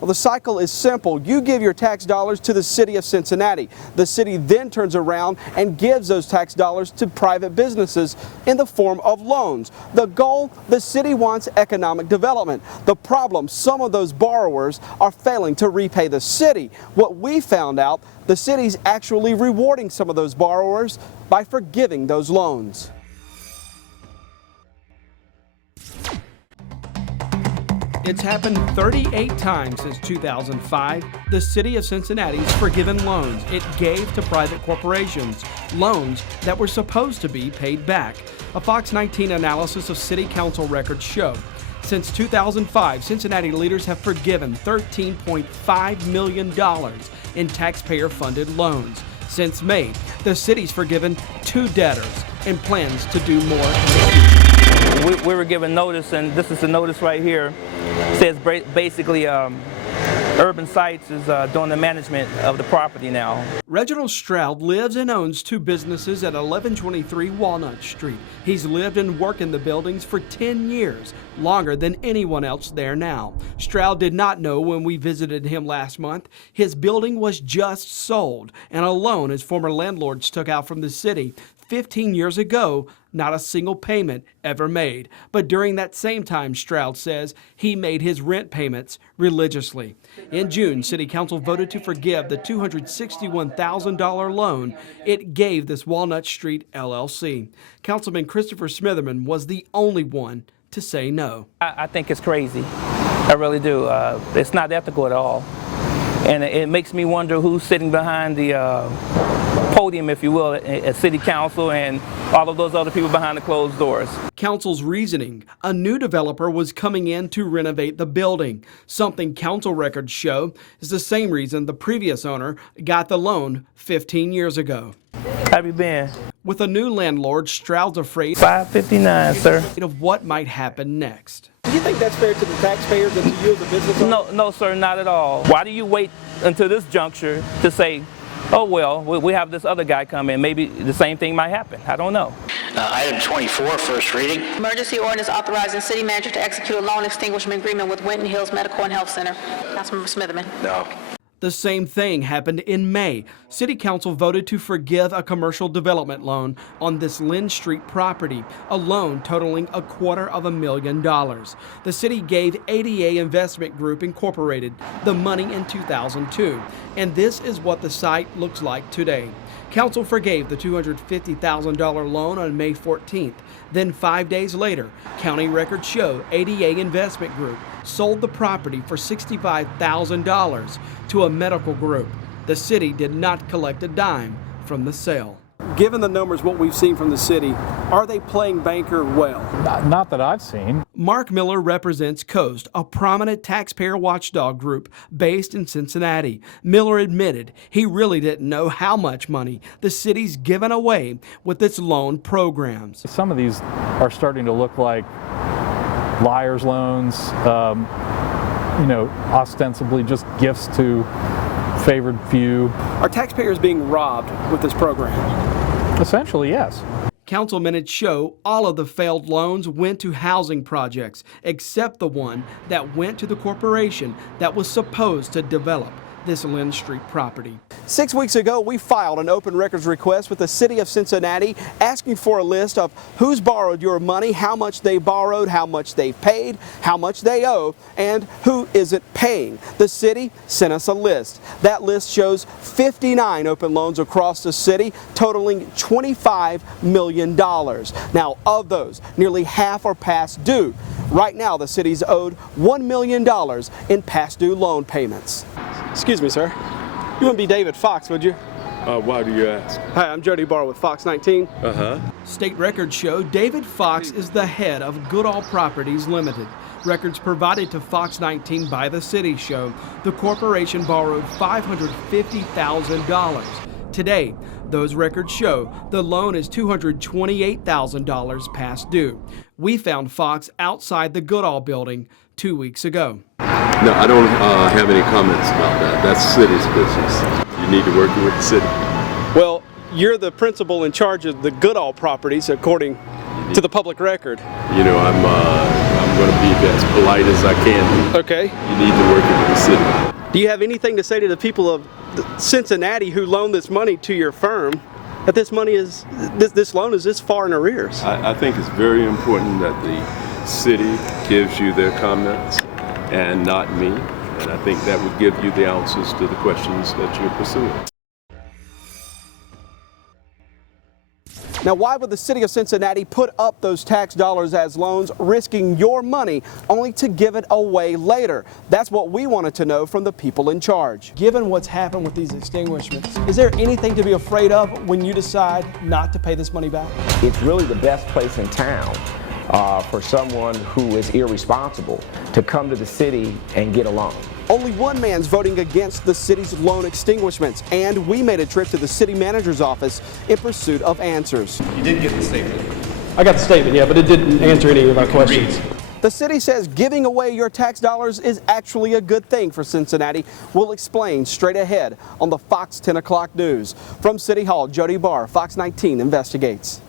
Well, the cycle is simple. You give your tax dollars to the city of Cincinnati. The city then turns around and gives those tax dollars to private businesses in the form of loans. The goal, the city wants economic development. The problem, some of those borrowers are failing to repay the city. What we found out, the city's actually rewarding some of those borrowers by forgiving those loans. It's happened 38 times since 2005. The city of Cincinnati's forgiven loans it gave to private corporations, loans that were supposed to be paid back. A Fox 19 analysis of city council records show since 2005, Cincinnati leaders have forgiven $13.5 million in taxpayer-funded loans. Since May, the city's forgiven 2 debtors and plans to do more. We were given notice, and this is the notice right here. It says basically Urban Sites is doing the management of the property now. Reginald Stroud lives and owns 2 businesses at 1123 Walnut Street. He's lived and worked in the buildings for 10 years, longer than anyone else there now. Stroud did not know when we visited him last month his building was just sold, and a loan his former landlords took out from the city 15 years ago. Not a single payment ever made. But during that same time, Stroud says he made his rent payments religiously. In June, City Council voted to forgive the $261,000 loan it gave this Walnut Street LLC. Councilman Christopher Smitherman was the only one to say no. I think it's crazy. I really do. It's not ethical at all. And it makes me wonder who's sitting behind the podium, if you will, at City Council and all of those other people behind the closed doors. Council's reasoning, a new developer was coming in to renovate the building. Something council records show is the same reason the previous owner got the loan 15 years ago. How have you been? With a new landlord, Stroud's afraid 559, sir. of what might happen next. Do you think that's fair to the taxpayers and to you as a business owner? No, sir, not at all. Why do you wait until this juncture to say, oh, well, we have this other guy come in. Maybe the same thing might happen. I don't know. Item 24, first reading. Emergency ordinance authorizing city manager to execute a loan extinguishment agreement with Winton Hills Medical and Health Center. Councilmember Smitherman. No. The same thing happened in May. City Council voted to forgive a commercial development loan on this Lynn Street property, a loan totaling $250,000. The city gave ADA Investment Group Incorporated the money in 2002, and this is what the site looks like today. Council forgave the $250,000 loan on May 14th. Then 5 days later, county records show ADA Investment Group sold the property for $65,000 to a medical group. The city did not collect a dime from the sale. Given the numbers, what we've seen from the city, are they playing banker well? Not that I've seen. Mark Miller represents Coast, a prominent taxpayer watchdog group based in Cincinnati. Miller admitted he really didn't know how much money the city's given away with its loan programs. Some of these are starting to look like liar's loans, ostensibly just gifts to favored few. Are taxpayers being robbed with this program? Essentially, yes. Council minutes show all of the failed loans went to housing projects, except the one that went to the corporation that was supposed to develop this Lynn Street property. 6 weeks ago, we filed an open records request with the city of Cincinnati asking for a list of who's borrowed your money, how much they borrowed, how much they've paid, how much they owe, and who isn't paying. The city sent us a list. That list shows 59 open loans across the city, totaling $25 million. Now, of those, nearly half are past due. Right now, the city's owed $1 million in past due loan payments. Excuse me, sir. You wouldn't be David Fox, would you? Why do you ask? Hi, I'm Jody Barr with Fox 19. Uh-huh. State records show David Fox is the head of Goodall Properties Limited. Records provided to Fox 19 by the city show the corporation borrowed $550,000. Today, those records show the loan is $228,000 past due. We found Fox outside the Goodall building 2 weeks ago. No, I don't have any comments about that. That's the city's business. You need to work with the city. Well, you're the principal in charge of the Goodall properties, according to the public record. You know, I'm I'm going to be as polite as I can be. Okay. You need to work with the city. Do you have anything to say to the people of Cincinnati who loaned this money to your firm, that this money is, this loan is this far in arrears? I think it's very important that the city gives you their comments and not me. And I think that would give you the answers to the questions that you're pursuing. Now, why would the city of Cincinnati put up those tax dollars as loans, risking your money only to give it away later? That's what we wanted to know from the people in charge. Given what's happened with these extinguishments, is there anything to be afraid of when you decide not to pay this money back? It's really the best place in town for someone who is irresponsible to come to the city and get a loan. Only one man's voting against the city's loan extinguishments, and we made a trip to the city manager's office in pursuit of answers. You did get the statement. I got the statement, yeah, but it didn't answer any of my questions. The city says giving away your tax dollars is actually a good thing for Cincinnati. We'll explain straight ahead on the Fox 10 o'clock news. From City Hall, Jody Barr, Fox 19 investigates.